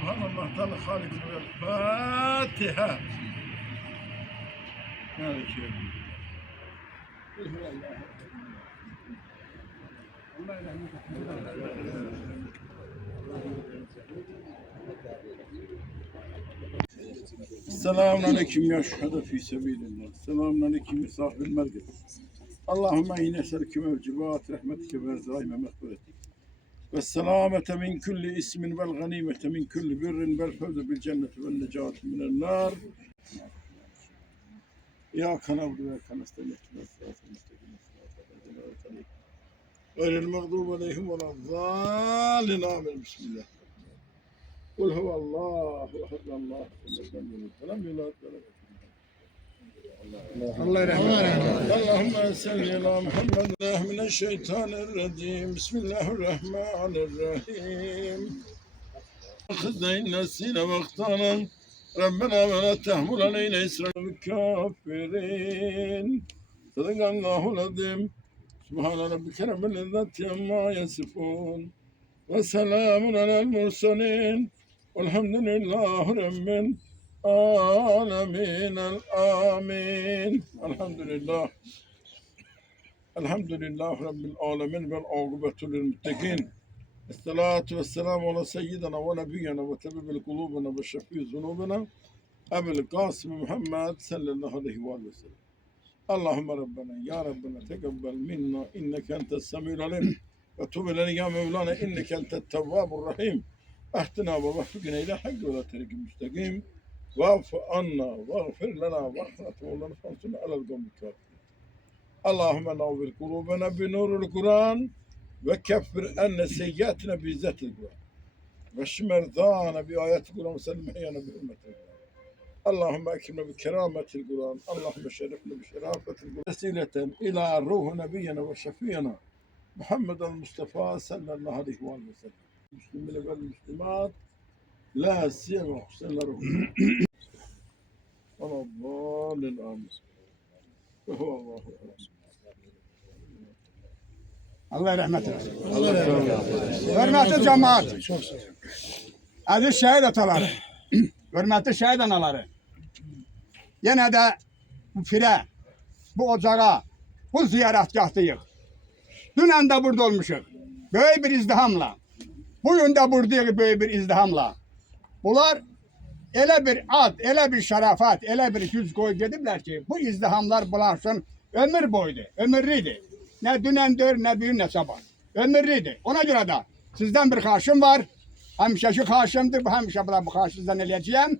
Subhanallah Teala Halik ve Fatiha. Maliki yevmiddin. Selamun aleyküm ya şühada fi sebilillah. Selamun aleyküm ya sahibil merkez. Allahümme yine eselke mevcibat rahmetike ve erzaime mehberetik. Ve selamete min kulli ismin vel ganimete min kulli birrin vel fevze bil cenneti vel necati minen nar. Ya kanavdu ve kanastayim. Gayril mağdubu aleyhim ve lazzalin. Amin. Bismillah. Kul huvallahu ehad Allahu samad lam yelid ve lam Allah rahmet. Allahümme salli ala Muhammed. Mineşşeytanirracim. Bismillahirrahmanirrahim. Khızdayn nasine vaktanan. Rabbena ve la tahmul aleyna İsrail kafirin. Sadakallahu lazim. Subhane rabbike rabbil izzati amma yasifun. Ve selamun alel mursalin. Velhamdülillahi rabbil alemin. Amin. Elhamdülillah. Elhamdülillahi rabbil alemin vel âkıbetu lil muttakin. Esselatu vesselamu ala seyyidina ve nebiyyina ve tebibil kulubina ve şefî zunubina Ebu'l Kasım Muhammed sallallahu aleyhi ve sellem. Allahümme Rabbena ya Rabbena tegabbel minna inneke entes semî'ul alim ve tub ileyna ya Mevlana inneke entet tevvabur rahim. Ehtina ve veffikna ila hakki ve la teriki müstakim. Va'fu anna va'gfir lana va'hrat ve lana fansuna alel kavmil kafirin. Allahümme navvir kulubena bi nurul Kur'an ve keffir enne seyyiatine bi izzetil Kur'an. Ve şmerzana bi ayetil Kur'an ve selmeyana bi hürmetil Kur'an. Allahümme ekrimne bi kerametil Kur'an. Allahümme şerifne bi şerafetil Kur'an. Vesileten ila ruhu nebiyyena ve şefiyena Muhammed el-Mustafa sallallahu aleyhi ve sellem. Müslümine ve müslümat la siyeme hussenle ruhu. Allah'ın amin. Ve huvallahu aleyhi. Allah rahmet eylesin. Hürmetli cemaat, aziz şehit ataları, hürmetli şehit anaları, yine de bu fire, bu ocağa, bu ziyaretgahtayıq. Dünən de burada olmuşuq, böyük bir izdihamla. Bugün de buradayıq böyük bir izdihamla. Bunlar elə bir ad, elə bir şərafət, elə bir yüz qoyub gediblər ki, bu izdihamlar bunlar üçün ömür boydu, ömürlüydü. Ne dünendir, ne büyün, ne sabah. Ömürlüydü. Ona göre de sizden bir xahişim var. Həmişəki xahişimdir. Həmişə bu xahişinizden eləyəcəyəm.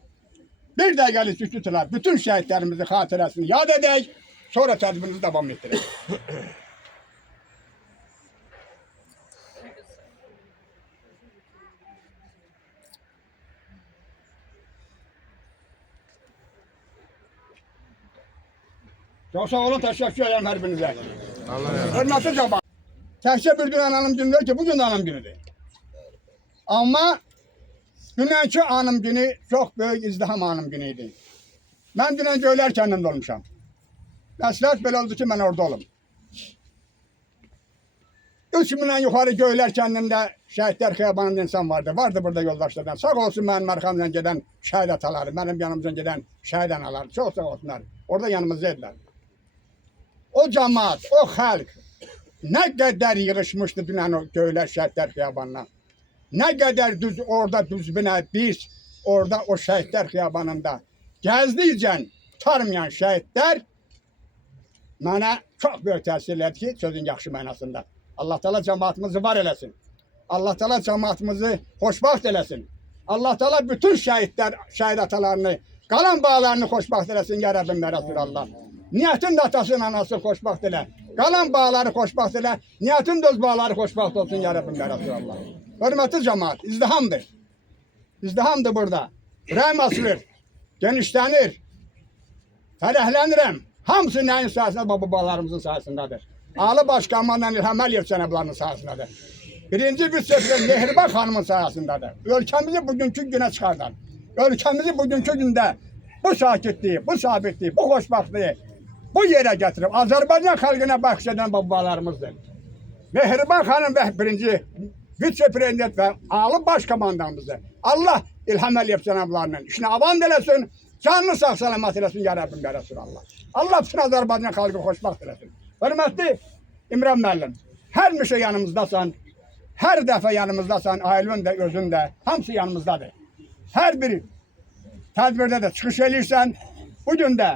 Bir də gəlir sükutular. Bütün şəhidlərimizi, xatirəsini yad edək. Sonra tədbirimizi devam etdirək. Çok sağ olun, teşekkür ederim her birinize. Hürmetli cemaat. Təhcə bir gün anım günü ki, bugün de anım günüdür. Ama dünənki anım günü çok büyük izdiham anım günüydü. Ben dünən Göylər kəndində olmuşam. Məsləhət belə oldu ki, ben orada olum. 3000'den yukarı Göylər kəndində şəhidlər xiyabanında insan vardı. Vardı burada yoldaşlardan. Sağ olsun benim arkamdan gelen şəhid ataları, benim yanımdan gelen şəhid anaları. Çok sağ olsunlar. Orada yanımızdaydılar. O cemaat, o halk ne kadar yığışmıştı dünən o Göylər şəhidlər xiyabanına. Ne kadar düz orada düzbünə biz orada o şəhidlər xiyabanında gəzdikcə tutarmayan şəhidlər mənə çok büyük təsir elədi ki, sözün yaxşı mənasında. Allah Teala cemaatimizi var eləsin. Allah Teala cemaatimizi xoşbaxt eləsin. Allah Teala bütün şəhidlər, şəhid atalarını, qalan bağlarını xoşbaxt eləsin. Ya Rabbim ya Resulallah. Niyetin de atasının anası xoşbaxt elə. Qalan bağları xoşbaxt elə. Niyetin de öz bağları xoşbaxt olsun ya Rabbim ya Resulallah. Hürmetli cemaat, izdihamdır. İzdihamdır burada. Rəhm asılır, genişlənir. Fərəhlənirəm. Hamısı nəyin sayəsində? Babalarımızın sayəsindədir. Ali Başkanmanla İlham Əliyev cənablarının sayəsindədir. Birinci Vüsefrən Mehriban xanımın sayəsindədir. Ölkəmizi bugünkü günə çıxardan. Ölkəmizi bugünkü gündə bu sakitliği, bu sabitliği, bu xoşbaxtlığı bu yere getirip Azerbaycan xalqına bəxş edən babalarımızdır. Mehriban xanım ve birinci Vice-Prezident ve Ali Başkomandanımızdır. Allah İlham eləyib cənablarının. İşini avan eləsin, canını sağ salamat eləsin, ya Rəbbim, ya Resulallah. Allah bütün Azərbaycan xalqı xoşbaxt eləsin. Hörmətli İmran müəllim, hər mişə yanımızdasan, hər dəfə yanımızdasan, ailən də, özün də, hamısı yanımızdadır. Hər biri tədbirdə də çıxış eləyirsən, bugün də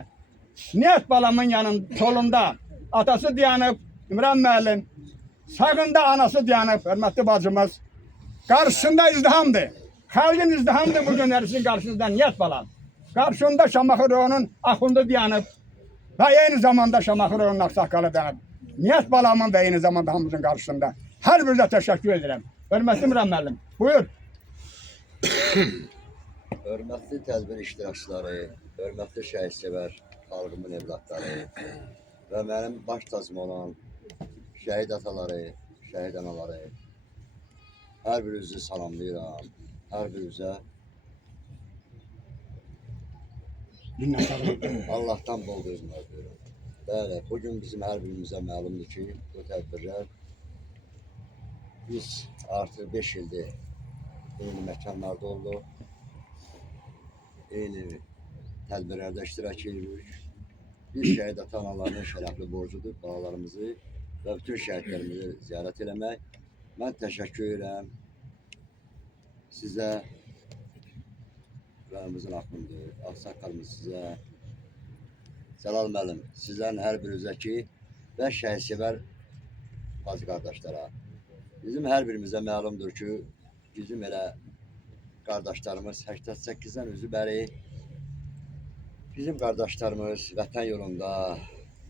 Nihat balamın solunda atası dayanıb, İmran müəllim, sağında anası dayanıb, hörmətli bacımız, qarşısında izdihamdır. Xalqın izdihamdır bugün sizin qarşınızda Nihat balam. Qarşında Şamaxı rayonunun axundu dayanıb və eyni zamanda Şamaxı rayonunun ağsaqqalı dayanıb. Nihat balamın və eyni zamanda hamımızın qarşısında. Hər birinizə təşəkkür edirəm. Hörmətli İmran müəllim, buyur. Hörmətli tədbir iştirakçıları, hörmətli şəhidsever xalqımın evlatları və mənim baş tacım olan şəhid ataları, şəhid anaları, hər birinizi salamlayıram, hər birinizə Allah'tan bol gözünler diyorum. Bəli, bugün bizim hər birimizə məlumdur ki, bu tədbirlər biz artıq 5 ildir eyni məkanlarda olduq. Eyni tədbirlərdə iştirak edirik. Bir şəhid ata-analarının şərəfli borcudur balalarımızı və bütün şəhidlərimizi ziyarət eləmək. Mən təşəkkür edirəm sizə, Rəyimizin haqqındır, ağsaqqalımız sizə, Cəlal müəllim, sizdən hər birinizə ki və şəhidsever bacı qardaşlara. Bizim hər birimizə məlumdur ki, bizim elə qardaşlarımız 88-dən özü bəri bizim qardaşlarımız vətən yolunda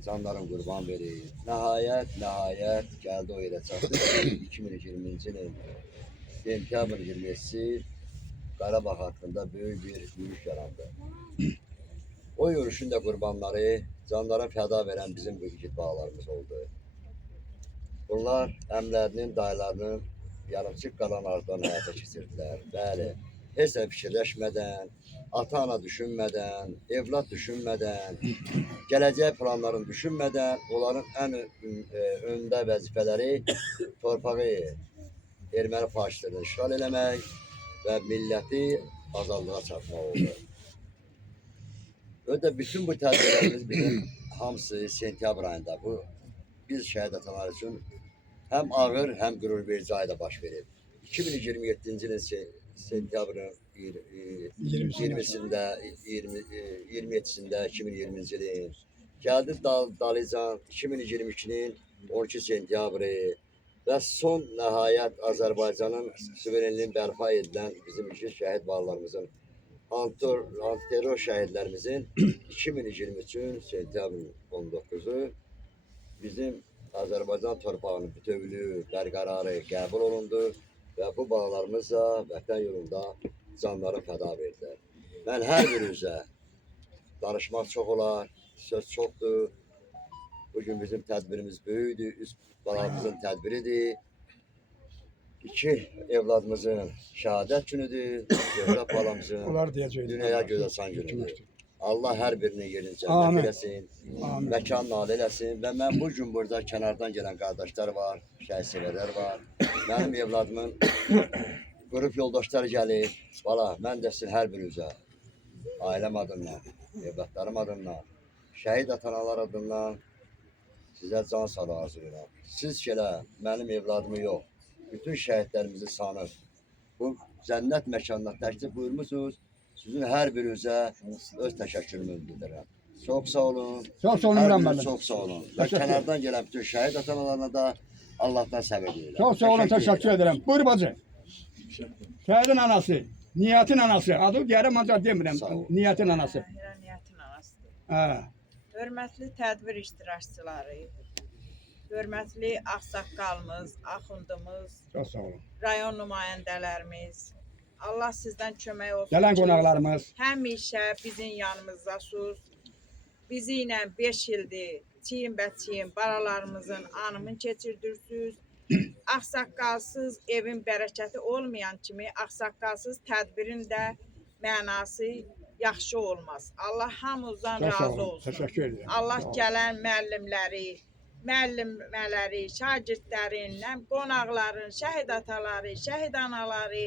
canların qurban verir. Nəhayət gəldi o yerə çatdı. 2020-ci ilin sentyabr 27-si Qarabağ haqqında böyük bir yürüyüş yarandı. O yürüyüşün də qurbanları canlara fəda verən bizim bu igid bağlarımız oldu. Bunlar əmlərinin, dayılarının yarımçıq qalan arzudan həyata keçirdilər. Bəli, heç nə fikirləşmədən, ata-ana düşünmədən, evlad düşünmədən, gələcək planlarını düşünmədən, onların ən öndə vəzifələri torpağı erməni faşistlərini işğal eləmək və milləti azadlığa çatmaq oldu. Ödə bütün bu tədbirlərimiz bizim hamısı sentyabr ayında bu biz şəhid atalar üçün həm ağır, həm qürur verici ayda baş verib. 2027-ci ilin sentyabrın 27-sində 2020-ci ilin gəldi Dalican 2022-nin 12 sentyabri və son nəhayət Azərbaycanın suverenliğini bərpa edilən bizim iki şəhid varlarımızın antiterror şəhidlərimizin 2023-ün sentyabrın 19-u bizim Azərbaycan torpağının bütövlüyü, bərqərarı qəbul olundu və bu balalarımız da vətən yolunda canları fəda verdilər. Mən hər birinizə danışmaq çox olar, söz çoxdur. Bugün bizim tədbirimiz böyükdür, üst balamızın tədbiridir. İki evladımızın şəhadət günüdür, Zöhrə balamızın dünyaya göz açan günüdür. Allah hər birinin yerini cənnət eləsin, məkanını âli eləsin və mən bu gün burada kənardan gələn qardaşlar var, şəhidseverlər var. Mənim evladımın qrup yoldaşları gəlir. Valla, mən də sizin hər birinizə, ailəm adından, evladlarım adından, şəhid atanalar adından sizə can sağlığı arzulayıram. Siz gələ mənim evladımı yox, bütün şəhidlərimizi sanıb bu cənnət məkanına təklif buyurmuşsunuz. Sizin hər birinizə öz təşəkkürümü bildirirəm. Çox sağ olun. Çox sağ olun İmran müəllim. Çox sağ olun. Və kənardan gələn bütün şəhid ata-analarına da Allahdan səbir diləyirəm. Çox sağ olun, təşəkkür edirəm. Buyur bacı. Şəhidin anası, Niyatin anası. Adı deyərəm, ancaq demirəm. Niyatin anası. Niyatin anasıdır. Hə. Hörmətli tədbir iştirakçıları, hörmətli ağsaqqalımız, axundumuz, Çox sağ olun. rayon nümayəndələrimiz, Allah sizdən kömək olsun. Gələn qonaqlarımız. Həmişə bizim yanımızdasınız. Bizi ilə 5 ildir çiyin-bəçiyin balalarımızın anımını keçirdirsiniz. Ağsaqqalsız evin bərəkəti olmayan kimi, ağsaqqalsız tədbirin də mənası yaxşı olmaz. Allah hamımızdan Çox sağ razı olun. olsun. Təşəkkür edirəm. Allah Sağ olun. gələn müəllimləri, şagirdlərin, qonaqların, şəhid ataları, şəhid anaları,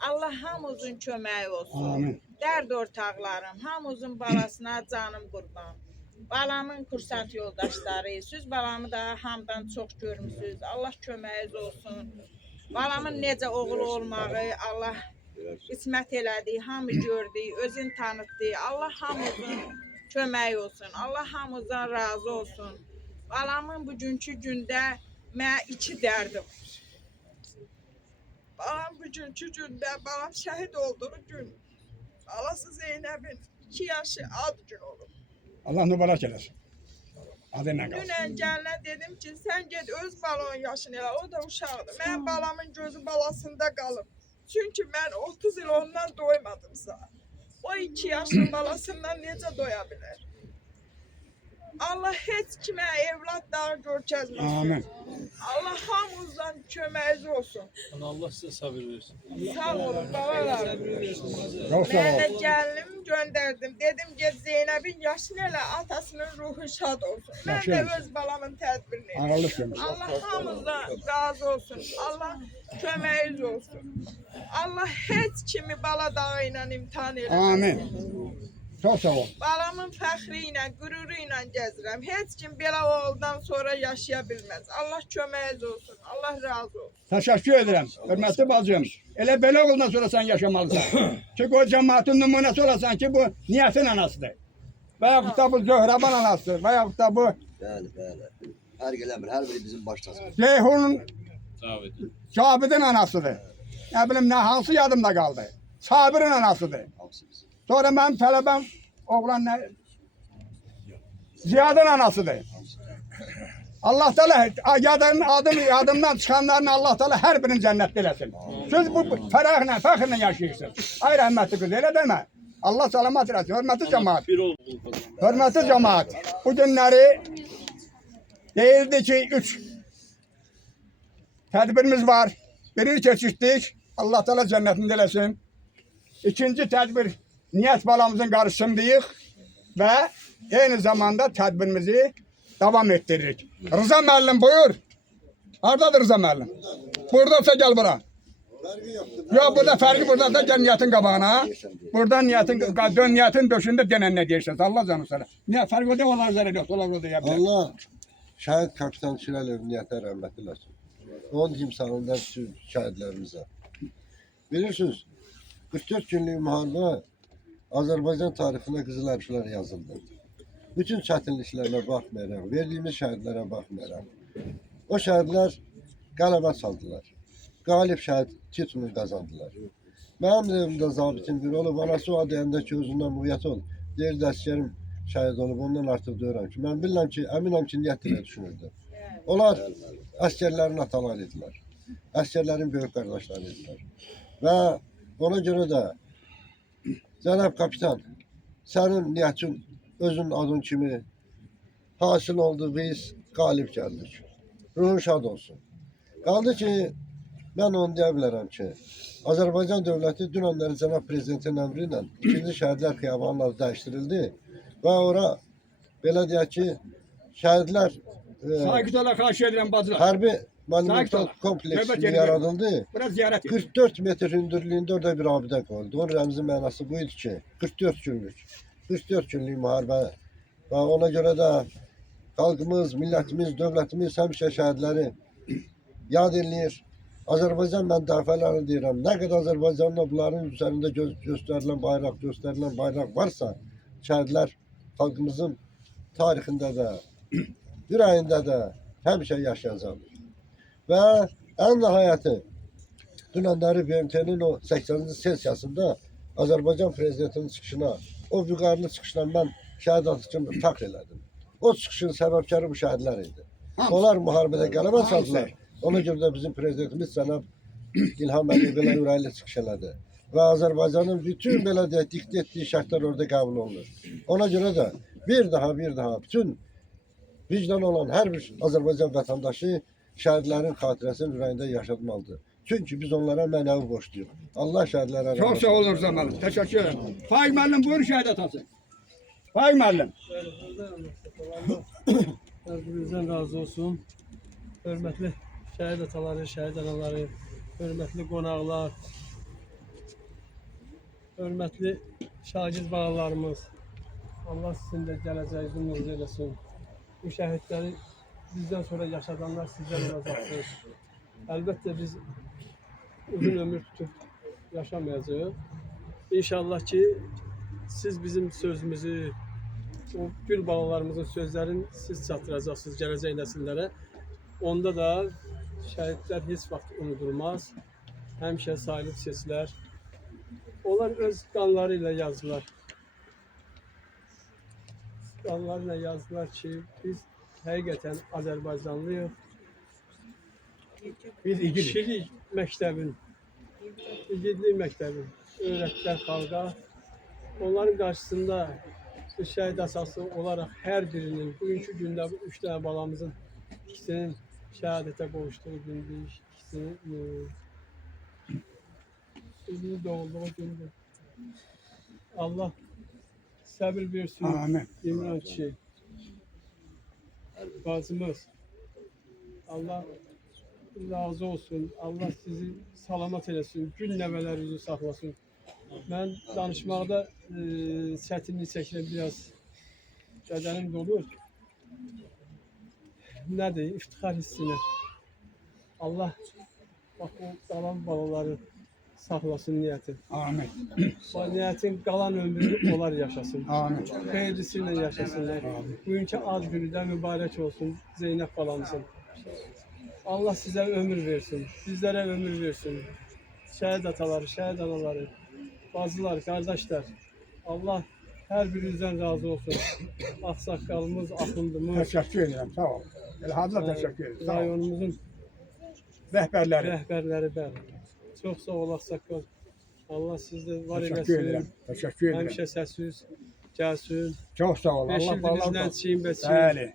Allah hamımızın köməyi olsun. Amin. Dərd ortaqlarım, hamımızın balasına canım qurban. Balamın kursant yoldaşları, siz balamı da hamdan çox görmüsünüz. Allah köməyiniz olsun. Balamın necə oğul olmağı Allah qismət elədi, hamı gördü, özün tanıtdı. Allah hamımızın köməyi olsun. Allah hamımızdan razı olsun. Balamın bugünkü gündə mənə 2 dərdim var. Balam bugünkü gündə, balam şəhid olduğu gün, balası Zeynəbin 2 yaşı ad gün olub. Allah mübarək eləsin. Adı ilə qalsın. Dünən gəlinə dedim ki, sən get öz balanın yaşını elə, o da uşaqdır. Mən balamın gözü balasında qalıb. Çünki mən 30 il ondan doymadımsa, o 2 yaşın balasından necə doya bilər? Allah heç kimə evlad dağı görkəzməsin. Amin. Allah hamımızdan köməyiniz olsun. Allah sizə sabır versin. Sağ olun, babalarım. Çox sağ Mən ol. də gəldim, göndərdim. Dedim ki, Zeynəbin yaşını elə, atasının ruhu şad olsun. Mən Yaxşı də yapmışsın. öz balamın tədbirini. Ağırlıq görmüş. Allah hamımızdan razı olsun. Allah köməyiniz olsun. Allah heç kimi bala dağı ilə imtihan eləməsin. Amin. Çox sağ ol. Balamın fəxri ilə, qüruru ilə gəzirəm. Heç kim belə oğuldan sonra yaşaya bilməz. Allah köməyiniz olsun. Allah razı olsun. Təşəkkür edirəm. Hörmətli bacım. Elə belə oğuldan sonra sən yaşamalısan. Çünki o cəmaatın nümunəsi olasan ki, bu niyyətin anasıdır. Və yaxud da bu Zöhrəban anasıdır. Və yaxud da bu Bəli, bəli. Hər eləmir, hər biri bizim baş tacımız. Ceyhunun Davet. Cabidin anasıdır. Nə bilim, nə hansı yadımda qaldı. Sabirin anasıdır. Hamısı bizim. Sonra mənim tələbəm oğlan nə? Ziyadın anasıdır. Allah Teala adımdan çıxanların Allah Teala hər birinin cənnətdə eləsin. Siz bu fərəxlə, fəxrlə yaşayırsınız. Ay rəhmətli qız, elə demə. Allah salamat eləsin. Hörmətli cəmaat. Bir oldu kazandı. Hörmətli cəmaat. Bu günləri deyildi ki, 3 tədbirimiz var. Birini keçirdik. Allah Teala cənnətində eləsin. İkinci tədbir niyyət balamızın qarşısındayıq və eyni zamanda tədbirimizi davam ettiririk. Rıza müəllim buyur. Haradadır Rıza müəllim? Buradasa gəl bura. Yox, burada fərqi burada da gəl niyyətin qabağına. Burada niyyətin döşündə denən nə deyirsiniz? Allah canı sana. Niyə fərqi o da onlar zərər yox. Onlar da deyə bilər. Allah şəhid kapitan Şirəli niyyətə rəhmət eləsin. Onun timsalında bütün şəhidlərimizə. Bilirsiniz, 44 günlük müharibə Azərbaycan tarixində qızıl hərflər yazıldı. Bütün çətinliklərə baxmayaraq, verdiyimiz şəhidlərə baxmayaraq, o şəhidlər qələbə çaldılar. Qalib şəhid titulunu qazandılar. Mənim evimdə zabitin biri olub, anası o deyəndə ki, özündən müğiyyət ol. Deyirdi, əsgərim şəhid olub, ondan artıq deyirəm ki, mən bilirəm ki, əminəm ki, niyyət ilə düşünürdü. Onlar əsgərlərin ataları idilər. Əsgərlərin böyük qardaşları idilər. Və ona görə də Cənab kapitan, sənin niyyətin özün adın kimi hasil oldu, biz qalib gəldik. Ruhun şad olsun. Qaldı ki, mən onu deyə bilərəm ki, Azərbaycan dövləti dünənləri Cənab Prezidentin əmri ilə 2-ci şəhidlər xiyabanının adı dəyişdirildi və ora belə deyək ki, şəhidlər Sakit ola xahiş edirəm bacılar. hərbi Sakit ol. monumental kompleksi Növbət yerinə yaradıldı. Biraz ziyarət et. 44 metr hündürlüyündə orada bir abidə qoyuldu. Onun rəmzi mənası bu idi ki, 44 günlük. 44 günlük müharibə və ona görə də xalqımız, millətimiz, dövlətimiz həmişə şəhidləri yad eləyir. Azərbaycan, mən dəfələrlə deyirəm, nə qədər Azərbaycanla bunların üzərində göstərilən bayraq varsa, şəhidlər xalqımızın tarixində də, ürəyində də həmişə yaşayacaqdır. Və ən nəhayəti, dünənləri BMT-nin o 80-ci sesiyasında Azərbaycan prezidentinin çıxışına, o vüqarlı çıxışla mən şəhid atışını fəxr elədim. O çıxışın səbəbkarı bu şəhidlər idi. Onlar müharibədə qələbə çaldılar. Ona görə də bizim prezidentimiz cənab İlham Əliyev belə ürəkli çıxış elədi. Və Azərbaycanın bütün belə deyək, diktə etdiyi şərtlər orada qəbul olunur. Ona görə də bir daha bütün vicdan olan hər bir Azərbaycan vətəndaşı şəhidlərin xatirəsini ürəyində yaşatmalıdır. Çünki biz onlara mənəvi borcluyuq. Allah şəhidlərə rəhmət Çox sağ olun Rıza müəllim. Təşəkkür edirəm. Faiq müəllim buyur şəhid atası. Faiq müəllim. Hər birinizdən razı olsun. Hörmətli şəhid ataları, şəhid anaları, hörmətli qonaqlar, hörmətli şagird balalarımız, Allah sizin də gələcəyinizi nur eləsin. Bu şəhidləri bizdən sonra yaşadanlar sizdən olacaqsınız. Əlbəttə biz uzun ömür tutub yaşamayacağıq. İnşallah ki siz bizim sözümüzü, o gül balalarımızın sözlərini siz çatdıracaqsınız gələcək nəsillərə. Onda da şəhidlər heç vaxt unudulmaz. Həmişə sayılıb seslər. Onlar öz qanları ilə yazdılar. Qanları ilə yazdılar ki, biz həqiqətən Azərbaycanlıyıq. Biz igidik. Kişilik məktəbin, igidlik məktəbin öyrətdilər xalqa. Onların qarşısında şəhid əsası olaraq hər birinin bugünkü gündə bu 3 dənə balamızın ikisinin şəhadətə qovuşduğu gündür, ikisinin sözünü doğulduğu gündür. Allah səbir versin. Amin. İmran kişi, bacımız. Allah razı olsun. Allah sizi salamat eləsin. Gün nəvələrinizi saxlasın. Mən danışmaqda çətinlik çəkirəm biraz. Bədənim dolur. Nədir? İftixar hissinə. Allah bax o qalan balaları saxlasın niyyəti. Amin. O niyyətin qalan ömrünü onlar yaşasın. Amin. Xeyirlisi ilə yaşasınlar. Bugünkü ad günü də mübarək olsun Zeynəb balamızın. Allah sizə ömür versin, bizlərə ömür versin. Şəhid ataları, şəhid anaları, bacılar, qardaşlar. Allah hər birinizdən razı olsun. Ağsaqqalımız, axındımız, Təşəkkür edirəm. Sağ ol. Elhacı təşəkkür edirəm. Sağ ol. rayonumuzun Rəhbərləri. rəhbərləri bəli. Çox sağ ol ağsaqqal. Allah sizdə var Təşəkkür edirəm. eləsin. Təşəkkür edirəm. Həmişə səsiz gəlsin. Çox sağ ol. Allah Beşildinizdən bağlar. çiyin-bəçin Bəli.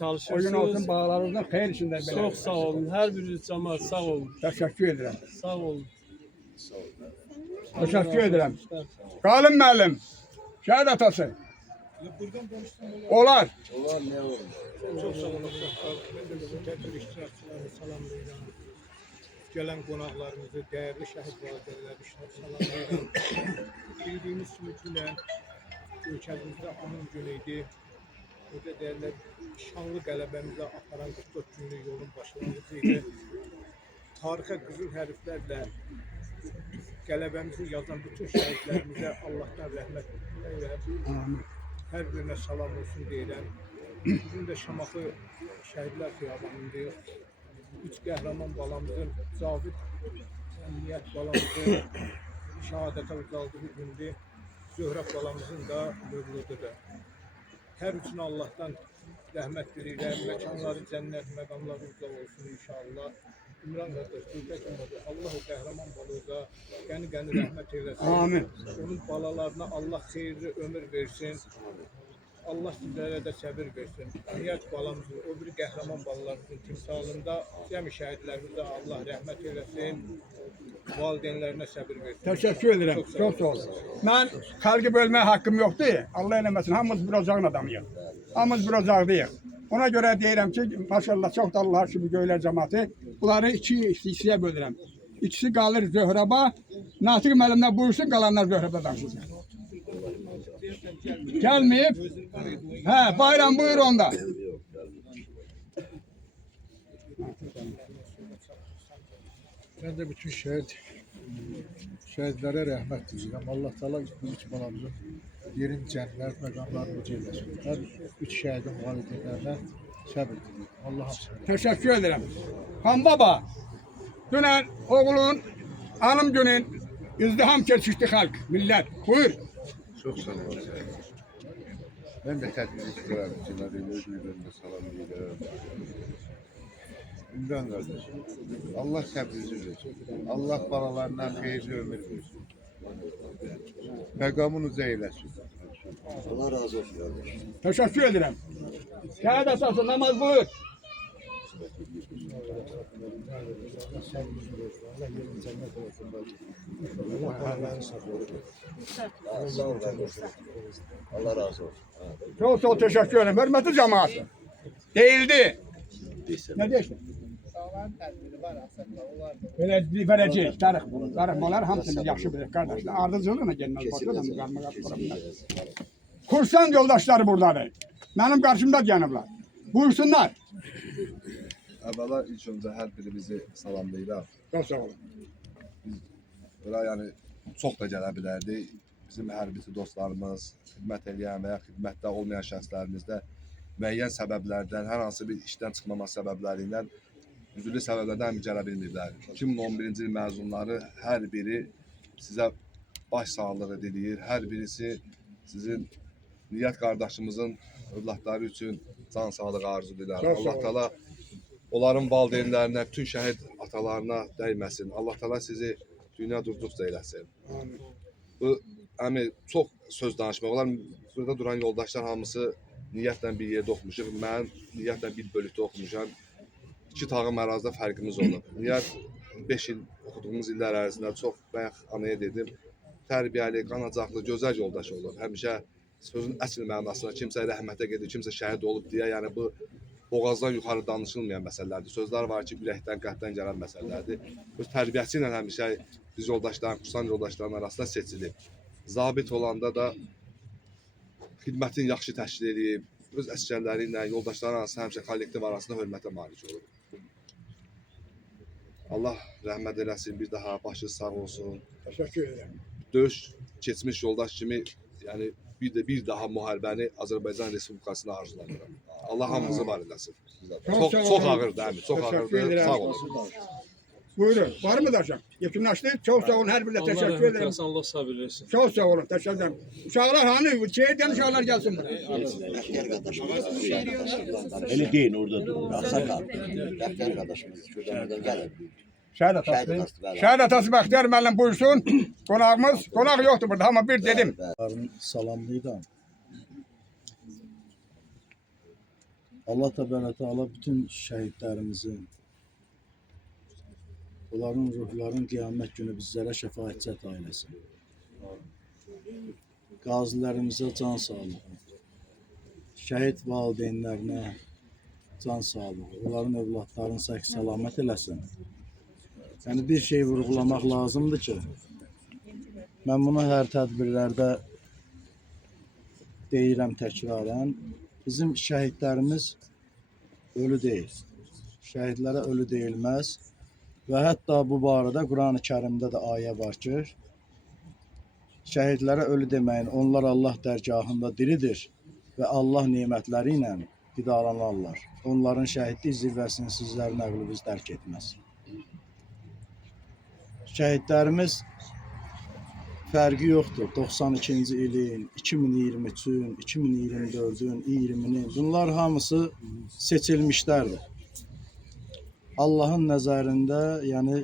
Oyun olsun çalışırsınız. bağlarınızdan xeyir içində belə. Çox sağ olun. Hər biriniz cəmaət sağ olun. Təşəkkür edirəm. Sağ olun. Təşəkkür edirəm. Qalın müəllim. Şəhid atası. Olar. Ulan ne olur? Çox sağ olun. Tədbir iştirakçılarını salamlayıram. Gələn qonaqlarımızı, dəyərli şəhid valideynləri salamlayıram. Bildiyimiz kimi günən ölkəmizdə anım günü idi. Burada deyirlər, şanlı qələbəmizə aparan 44 günlük yolun başlanğıcı idi. Tarixə qızıl hərflərlə qələbəmizi yazan bütün şəhidlərimizə Allahdan rəhmət diləyirəm. Hər birinə salam olsun deyirəm. Bugün də Şamaxı Şəhidlər Xiyabanındayıq. 3 qəhrəman balamızın, Cavid Əmniyyət balamızın şəhadətə ucaldığı gündür. Zöhrət balamızın da mövlududur. Hər üçün Allahdan rəhmət diləyirəm. Məkanları cənnət, məqamları uzaq olsun inşallah. İmran qardaş, Allah o qəhrəman balığa qəni rəhmət eyləsin. Amin. Onun balalarına Allah xeyirli ömür versin. Allah sizlərə də səbir versin. Niyyət balamızın, o bir qəhrəman balalarımızın timsalında cəmi şəhidlərimizə Allah rəhmət eyləsin. Valideynlərinə səbir versin. Təşəkkür edirəm. Çox sağ ol. Mən xalqı bölməyə haqqım yoxdur. Allah eləməsin. Hamımız bir ocağın adamıyıq. Hamımız bir ocaqdayıq. Ona görə deyirəm ki, maşallah çox da Allah kimi göylər cəmaatı. Bunları iki hissəyə bölürəm. İkisi qalır Zöhrəba. Natiq müəllimdən buyursun, qalanlar Zöhrəbə danışacaq. Gəlməyib? Hə, bayram buyur onda. Ben de bütün şehitlerə rəhmət diləyirəm. Allah Teala bu üç balamızın yerin cənnət məqamlarını ceyləsin. Hər üç şəhidin valideynlərinə səbir diləyirəm. Allah hamısını. Təşəkkür edirəm. Xan baba, dünən oğlun anım günün izdiham keçişdi xalq, millət. Buyur. Çok sağ olun. Ben de tədbir iştirakçılarıyım, özünü de salamlayıram. İmran kardeş, Allah səbrinizi versin. Allah balalarına xeyirli ömür versin. Məqamınızı eyləsin. Allah razı olsun kardeş. Təşəkkür edirəm. Şəhid əsası namaz buyur. Sağ ol kardeşim. Allah razı olsun. Çox sağ ol, təşəkkür edirəm. Hörmətli cəmaat. Deyildi. Nə deyirsən? Belə verəcəyik, tarix bunu. Tarix bunlar hamısını yaxşı bilir qardaşlar. Ardıcılığına gelmez başladan qarmağa problem. Kursant yoldaşları buradadır. Mənim qarşımda dayanıblar. Buyursunlar. Əvvəla ilk öncə hər birimizi salamlayıraq. Çox sağ olun. Bura yəni çox da gələ bilərdi. Bizim hərbiçi dostlarımız, xidmət edən və ya xidmətdə olmayan şəxslərimiz də müəyyən səbəblərdən, hər hansı bir işdən çıxmama səbəblərindən, üzüllü səbəblərdən gələ bilmirlər. 2011-ci il məzunları hər biri sizə baş sağlığı diləyir. Hər birisi sizin Niyyət qardaşımızın övladları üçün can sağlığı arzu edirlər. Allah Taala onların valideynlərinə, bütün şəhid atalarına dəyməsin. Allah Taala sizi dünya durduqca eləsin. Bu əmi çox söz danışmaq olar. Burada duran yoldaşlar hamısı niyyətlə bir yerdə oxumuşuq. Mən niyyətlə bir bölükdə oxumuşam. 2 tağım ərazidə fərqimiz olub. Niyyət 5 il oxuduğumuz illər ərzində çox bayaq anaya dedim. Tərbiyəli, qanacaqlı, gözəl yoldaş olub. Həmişə sözün əsl mənasına kimsə rəhmətə gedir, kimsə şəhid olub deyə, yəni bu boğazdan yuxarı danışılmayan məsələlərdir. Sözlər var ki, ürəkdən, qəlbdən gələn məsələlərdir. Öz tərbiyəsi ilə həmişə biz yoldaşların, kursant yoldaşların arasında seçilib. Zabit olanda da xidmətin yaxşı təşkil edib, öz əsgərləri ilə, yoldaşların arasında həmişə kollektiv arasında hörmətə malik olub. Allah rəhmət eləsin, bir daha başı sağ olsun. Təşəkkür edirəm. Döyüş keçmiş yoldaş kimi, yəni bir daha müharibəni Azərbaycan Respublikasına arzulanıram. Allah hamımızı var eləsin. Çox ağırdır, əmi, çox ağırdır. Sağ olun. Buyurun. Var mı daşım? Yekunlaşdı. Çok sağ olun. Her birine teşekkür ederim. Allah sabır versin. Çok sağ olun. Teşekkür ederim. Uşaklar hani şehirden uşaklar gelsin buraya. Öyle değil orada durun. Aksakal. Rəhbər qardaşımız şuradan gəlir. Şəhid atası. Şəhid atası Bəxtiyar müəllim buyursun. Qonağımız. Qonaq yoktu burada ama bir dedim. Salamlayıram. Allah Teala bütün şəhidlərimizin, onların ruhların qiyamət günü bizlərə şəfaət eyləsin. Qazilərimizə can sağlığı, şəhid valideynlərinə can sağlığı, onların övladlarını səhv-salamat eləsin. Yəni bir şey vurğulamaq lazımdır ki, mən bunu hər tədbirlərdə deyirəm təkrarən, bizim şəhidlərimiz ölü deyil. Şəhidlərə ölü deyilməz. Və hətta bu barədə Quran-ı Kərimdə də ayə var ki, şəhidlərə ölü deməyin, onlar Allah dərgahında diridir və Allah nemətləri ilə qidalanarlar. Onların şəhidlik zirvəsini sizlərin əqliniz dərk etməz. Şəhidlərimiz fərqi yoxdur. 92-ci ilin, 2023-ün, 2024-ün, 20-nin, bunlar hamısı seçilmişlərdir. Allahın nəzərində, yəni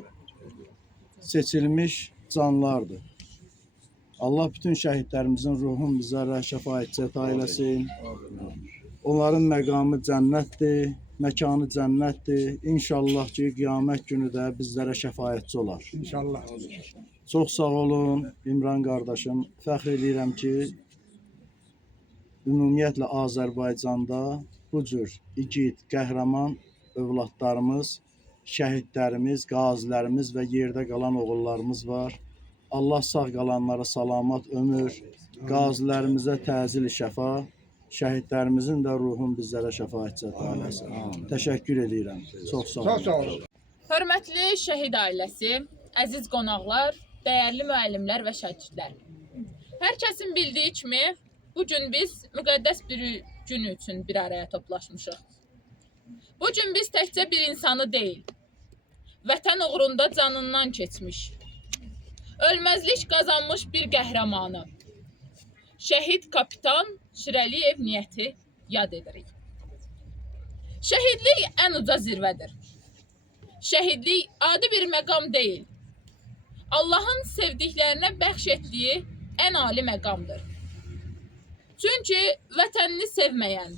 seçilmiş canlardır. Allah bütün şəhidlərimizin ruhun bizlərə şəfaət eyləsin. Onların məqamı cənnətdir, məkanı cənnətdir. İnşallah ki, qiyamət günü də bizlərə şəfaətçi olar. İnşallah. Çox sağ olun İmran qardaşım. Fəxr edirəm ki, ümumiyyətlə Azərbaycanda bu cür igid, qəhrəman övladlarımız, şəhidlərimiz, qazilərimiz və yerdə qalan oğullarımız var. Allah sağ qalanlara salamat ömür, qazilərimizə təcil şəfa, şəhidlərimizin də ruhun bizlərə şəfaət eyləsin. Təşəkkür edirəm. Çox sağ olun. Çok sağ olun. Hörmətli şəhid ailəsi, əziz qonaqlar, dəyərli müəllimlər və şagirdlər. Hər kəsin bildiyi kimi, bu gün biz müqəddəs bir gün üçün bir araya toplaşmışıq. Bu gün biz təkcə bir insanı deyil, vətən uğrunda canından keçmiş, ölməzlik qazanmış bir qəhrəmanı, şəhid kapitan Şirəliyev Niyyəti yad edirik. Şəhidlik ən uca zirvədir. Şəhidlik adi bir məqam deyil, Allahın sevdiklərinə bəxş etdiyi ən ali məqamdır. Çünki vətənini sevməyən,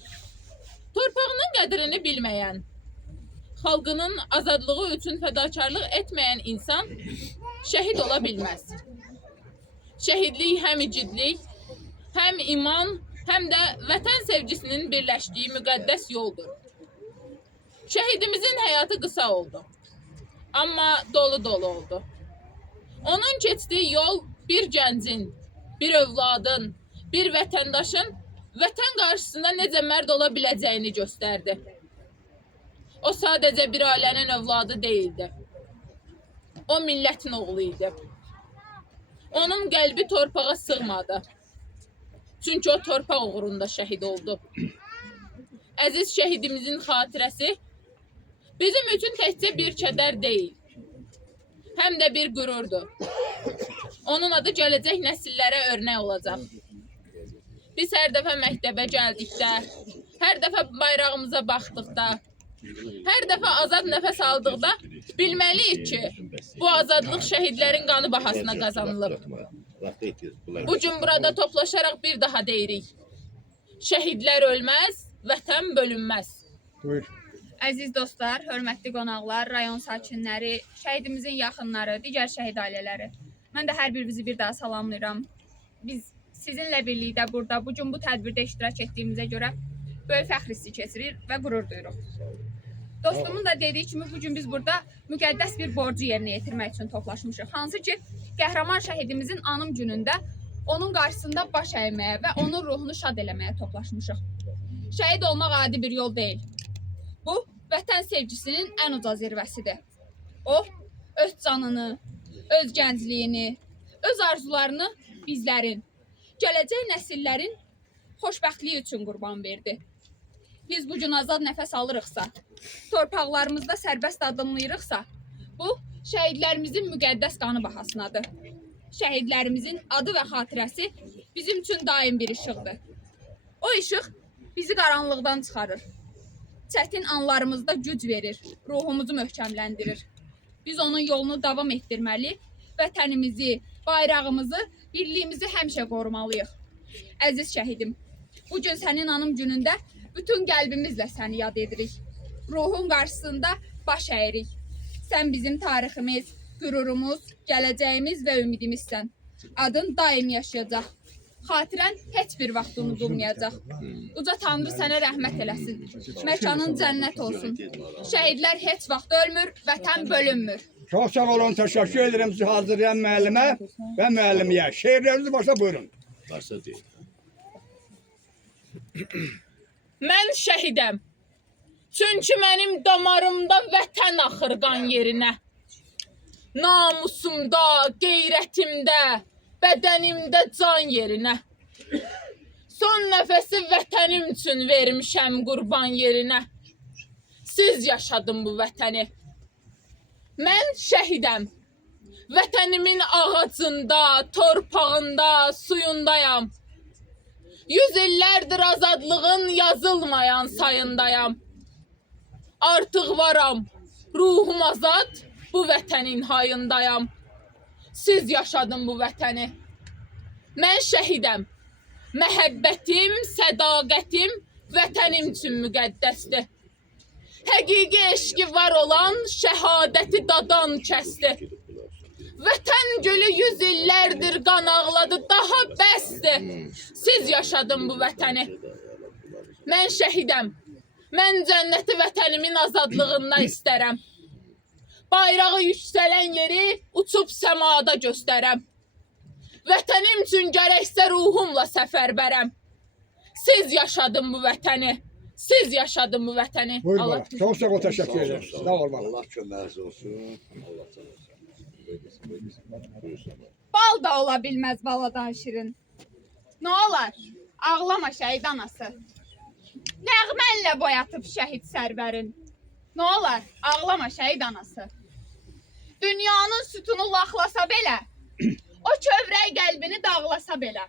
torpağının qədrini bilməyən, xalqının azadlığı üçün fədakarlıq etməyən insan şəhid ola bilməz. Şəhidlik həm igidlik, həm iman, həm də vətən sevgisinin birləşdiyi müqəddəs yoldur. Şəhidimizin həyatı qısa oldu. Amma dolu oldu. Onun keçdiyi yol bir gəncin, bir övladın, bir vətəndaşın vətən qarşısında necə mərd ola biləcəyini göstərdi. O sadəcə bir ailənin övladı deyildi. O millətin oğlu idi. Onun qəlbi torpağa sığmadı. Çünki o torpaq uğrunda şəhid oldu. Əziz şəhidimizin xatirəsi bizim üçün təkcə bir kədər deyil, həm də bir qürurdur. Onun adı gələcək nəsillərə örnək olacaq. Biz hər dəfə məktəbə gəldikdə, hər dəfə bayrağımıza baxdıqda, hər dəfə azad nəfəs aldıqda bilməliyik ki, bu azadlıq şəhidlərin qanı bahasına qazanılıb. Bu gün burada toplaşaraq bir daha deyirik. Şəhidlər ölməz, vətən bölünməz. Buyur. Əziz dostlar, hörmətli qonaqlar, rayon sakinləri, şəhidimizin yaxınları, digər şəhid ailələri. Mən də hər birinizi bir daha salamlayıram. Biz sizinlə birlikdə burada bugün bu tədbirdə iştirak etdiyimizə görə böyük fəxr hissi keçirir və qürur duyuruq. Dostumun da dediyi kimi bugün biz burada müqəddəs bir borcu yerinə yetirmək üçün toplaşmışıq. Hansı ki, qəhrəman şəhidimizin anım günündə onun qarşısında baş əyməyə və onun ruhunu şad eləməyə toplaşmışıq. Şəhid olmaq adi bir yol deyil. Bu, vətən sevgisinin ən uca zirvəsidir. O, öz canını, öz gəncliyini, öz arzularını bizlərin, gələcək nəsillərin xoşbəxtliyi üçün qurban verdi. Biz bugün azad nəfəs alırıqsa, torpaqlarımızda sərbəst adımlayırıqsa, bu, şəhidlərimizin müqəddəs qanı bahasınadır. Şəhidlərimizin adı və xatirəsi bizim üçün daim bir işıqdır. O işıq bizi qaranlıqdan çıxarır. Çətin anlarımızda güc verir, ruhumuzu möhkəmləndirir. Biz onun yolunu davam etdirməli, vətənimizi, bayrağımızı, birliyimizi həmişə qorumalıyıq. Əziz şəhidim, bugün sənin anım günündə bütün qəlbimizlə səni yad edirik. Ruhun qarşısında baş əyirik. Sən bizim tariximiz, qürurumuz, gələcəyimiz və ümidimizsən. Adın daim yaşayacaq. Xatirən heç bir vaxt unudulmayacaq. Uca Tanrı sənə rəhmət eləsin. Məkanın cənnət olsun. Şəhidlər heç vaxt ölmür, vətən bölünmür. Çox sağ olun, təşəkkür ederim sizi hazırlayan müəllimə və müəllimiyə. Şeirlərinizi başa buyurun. Mən şəhidəm. Çünki mənim damarımda vətən axır qan yerinə. Namusumda, qeyrətimdə, bədənimdə can yerinə. Son nəfəsi vətənim üçün vermişəm qurban yerinə. Siz yaşadın bu vətəni. Mən şəhidəm. Vətənimin ağacında, torpağında, suyundayam. 100 illərdir azadlığın yazılmayan sayındayam. Artıq varam, ruhum azad, bu vətənin hayındayam. Siz yaşadın bu vətəni. Mən şəhidəm. Məhəbbətim, sədaqətim vətənim üçün müqəddəsdir. Həqiqi eşqi var olan şəhadəti dadan kəsdi. Vətən gülü 100 illərdir qan ağladı, daha bəsdir. Siz yaşadın bu vətəni. Mən şəhidəm. Mən cənnəti vətənimin azadlığında istərəm. Bayrağı yüksələn yeri uçub səmada göstərəm. Vətənim üçün gərəksə ruhumla səfərbərəm. Siz yaşadın bu vətəni. Siz yaşadın bu vətəni. Buyur bala. Çox sağ ol, təşəkkür ederim. Sağ ol bala. Allah köməyiniz olsun. Allah Bal da ola bilməz baladan şirin. Nə olar? Ağlama şəhid anası. Nəğmənlə boyatıb şəhid sərvərin. Nə olar? Ağlama şəhid anası. Dünyanın sütunu laxlasa belə, o kövrək qəlbini dağlasa belə.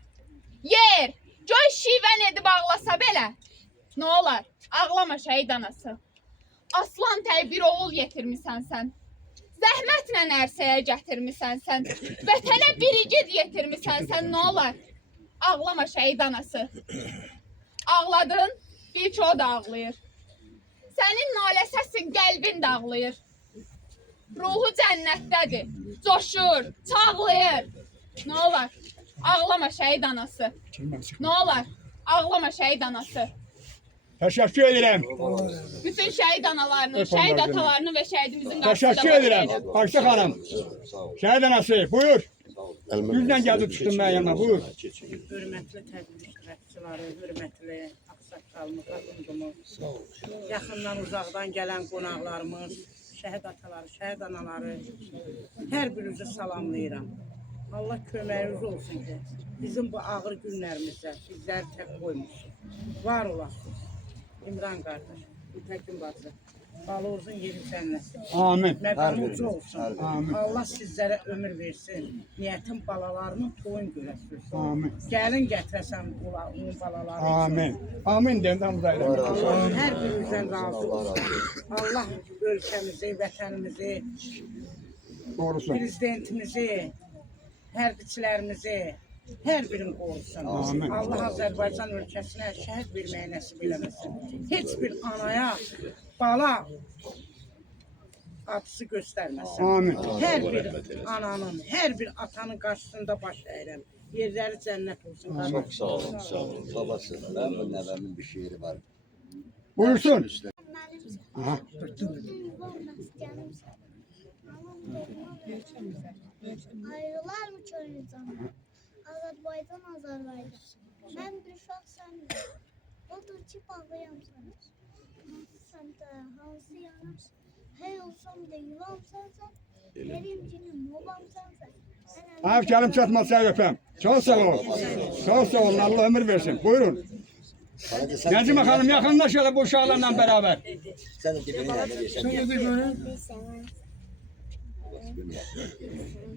Yer, göy şivən edib ağlasa belə. Nə olar? Ağlama şəhid anası. Aslan təy bir oğul yetirmisən sən. Zəhmətlə ərsəyə gətirmisən sən. Vətənə bir igid yetirmisən sən. Nə olar? Ağlama şəhid anası. Ağladın, bir ki o da ağlayır. Sənin nalə səsin qəlbin də ağlayır. Ruhu cənnətdədir, coşur, çağlayır. Nə olar? Ağlama şəhid anası. Nə olar? Ağlama şəhid anası. Teşekkür ederim. Bütün şəhid analarının, Öp şəhid onları. atalarının və şəhidimizin qarşısında Teşekkür baş ederim. əydim. Ayşe Hanım. Şehit anası buyur. Yüzden geldi tuttum ben yanına buyur. Hörmətli tədbir iştirakçıları, hörmətli ağsaqqalımız, axundumuz, yaxından uzaqdan gələn qonaqlarımız, şəhid ataları, şəhid anaları, hər birinizi salamlayıram. Allah köməyiniz olsun ki, bizim bu ağır günlərimizdə bizləri tək qoymuşsun. Var olasınız. İmran qardaş, Təkin bacı, balığınızın yeri cənnətdir. Amin. Məqamınız olsun. Amin. Allah sizlərə ömür versin. Niyyətin balalarının toyun görəsiniz. Amin. Gəlin gətirəsən onun balaları üçün. Amin. Amin deyin tam uzayla. Hər birinizdən razı olsun. Allah ölkəmizi, vətənimizi, Doğrusu. prezidentimizi, hərbiçilərimizi, hər birini qorusun. Amin. Allah Azərbaycan ölkəsinə şəhid verməyi nəsib eləməsin. Heç bir anaya, bala atısı göstərməsin. Amin. Hər bir ananın, hər bir atanın qarşısında baş əyirəm. Yerləri cənnət olsun. Çok sağ olun, sağ olun. Babası, benim nevemin bir şiiri var. Buyursun. Aha. Ayrılar mı çölüden? Azerbaycan Azerbaycan. Ben bir uşaq səndir. Odur ki bağlayam sana. Hansı səmtə, hansı yana. Hey olsam da yuvam sənsən. Elim cinim obam sənsən. Abi canım çatmasa öpem. Çok sağ ol. Çok sağ olun. Allah ömür versin. Buyurun. Necime Hanım yakınlaş şöyle bu uşaklarla beraber. Sen de dibine ne diyeceksin?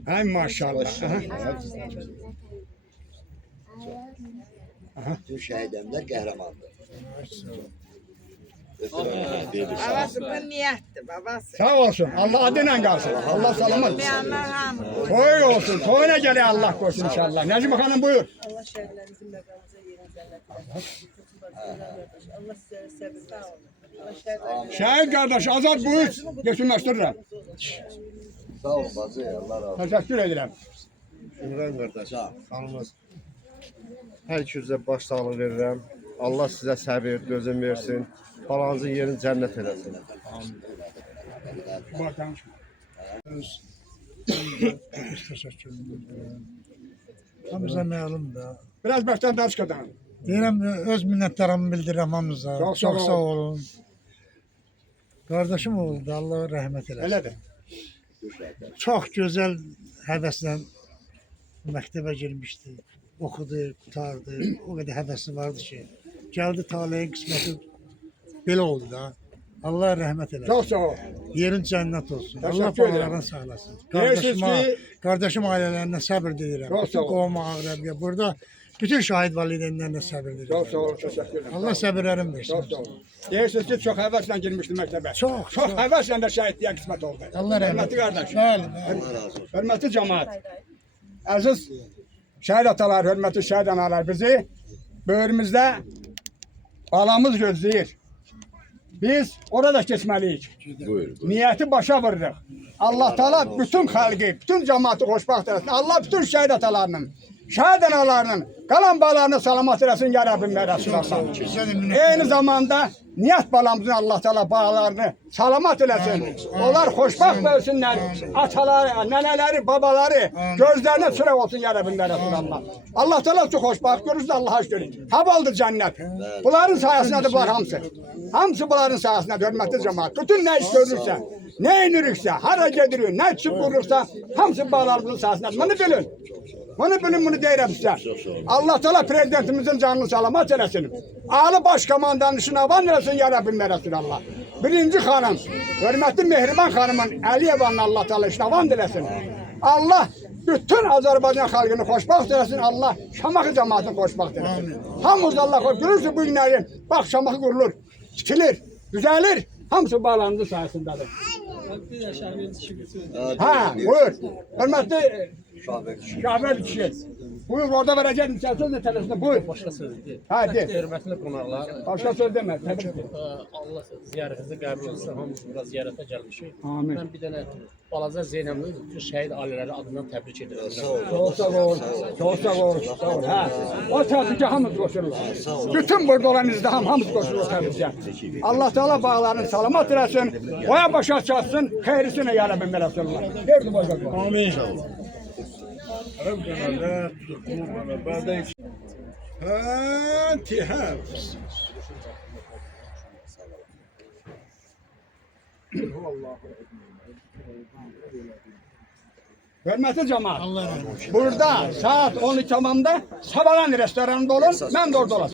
Ay maşallah. Aha. Tüm şehidemler kahramandır. Babası bu niyyətdir, babası. Sağ olsun. Allah adıyla kalsın. Allah salamat. Olmayanlar hamı. Toy olsun. Toyuna gele Allah korusun inşallah. Necime Hanım buyur. Allah şəhidlərimizin məqamıza yerin cənnət eləsin. Allah sizlərə səbir sağ olun. Allah şəhidlərimizin Şahit kardeş Azat buyur. Geçinleştiririm. Sağ olun bacı, Allah razı olsun. Teşekkür ederim. İmran qardaş, xanımız. Hər ikizə baş sağlığı verirəm. Allah sizə səbir, dözüm versin. Balanızın yerini cənnət eləsin. Bak danışma. Teşekkür ederim. Hamıza məlumdur. Biraz baştan danış kadın. Deyirəm, öz minnətdarımı bildirirəm hamınıza. Çox sağ Çox sağ olun. olun. Qardaşım oldu, Allah rəhmət eləsin. Öyledir. Çox gözəl həvəslə məktəbə girmişdi. Oxudu, qutardı. O qədər həvəsi vardı ki, gəldi taleyin qisməti belə oldu da. Allah rəhmət eləsin. Çok sağ ol. Yerin cənnət olsun. Təşəkkür Allah edirəm. balalarını sağlasın. Deyirsiniz ki- Qardaşım ailələrinə səbr diləyirəm. Çox sağ Bütün ol. qovma ağrıya. Burada bütün şahid valideynlərinə səbr diləyirəm. Çok sağ ol. Teşekkür ederim. Allah səbirlərin versin. Çok sağ ol. Deyirsiniz ki çok hevesle girmiştim mektebe. Çok, Çok hevesle de şehitliğe kısmet oldu. Allah rəhmət Hürmetli kardeş. Bəli, bəli. Hürmetli cemaat. Aziz şehit atalar, hürmetli şehit analar bizi böğrümüzde balamız gözleyir. Biz orada geçmeliyik. Niyeti başa vururuz. Allah Teala bütün halkı, bütün cemaati hoşbaht etsin. Allah bütün şehit atalarının, şehit analarının kalan balarını salamat etsin ya Rabbim ya Resulallah. Aynı zamanda niyet balamızın Allah Teala bağlarını salamat eləsin. Onlar xoşbaxt olsunlar. Ataları, neneleri, babaları gözlerine süre olsun ya Rabbim ya Resulallah. Allah Teala çok xoşbaxt görürüz Allah'a şükür. Havaldır cennet. Bunların sayesinde bunlar hamısı. Hamısı bunların sayesinde hürmetli cemaat. Bütün ne iş görürse, ne inirikse, hara gedirik, ne çık vurursa hamısı bağlarımızın sayesinde. Bunu bilin. Bunu bilin, bunu deyirəm sizə. Allah Teala prezidentimizin canını salamat eləsin. Ali başkomandanın işini avan eləsin ya Rabbim ya Resulallah. Birinci xanım, hörmətli Mehriban xanımın Əliyevanın Allah Teala işini avan eləsin. Allah bütün Azərbaycan xalqını xoşbaxt eləsin. Allah Şamaxı cemaatini xoşbaxt eləsin. Hamımız Allah xoş. Görürsün bu günləri, bax Şamaxı qurulur, tikilir, düzəlir. Hamısı bağlandığı sayəsindədir. Bir şəhid işi Ha, buyur. Hörmətli Şahbek Şahbel kişi. Buyur orada vereceğim söz de telefonu buyur. Başqa söz deyil. Hadi. Hörmətli qonaqlar, Başka söz deme. Tebrik ederim. Allah ziyarətinizi qəbul etsin. Hamımız bura ziyarətə gəlmişik. Amin. Mən bir dənə balaca Zeynəbin bütün şəhid ailələri adından təbrik edirəm. Çok sağ ol. Çok sağ ol. Sağ ol. Ha. O təbrikə hamımız qoşulur. Bütün burada olan izdiham hamımız qoşulur təbrikə. Allah Teala bağlarını salamat eləsin. Oya başa çalsın. Xeyrisini yarabbim eləsinlər. Verdi boyda. Amin. ربنا لا تزغ قلوبنا بعد إذ فاتحة. Hörmətli cemaat. Burada saat 12 tamamda Sabalan restoranında olun. Ben de orada olasın.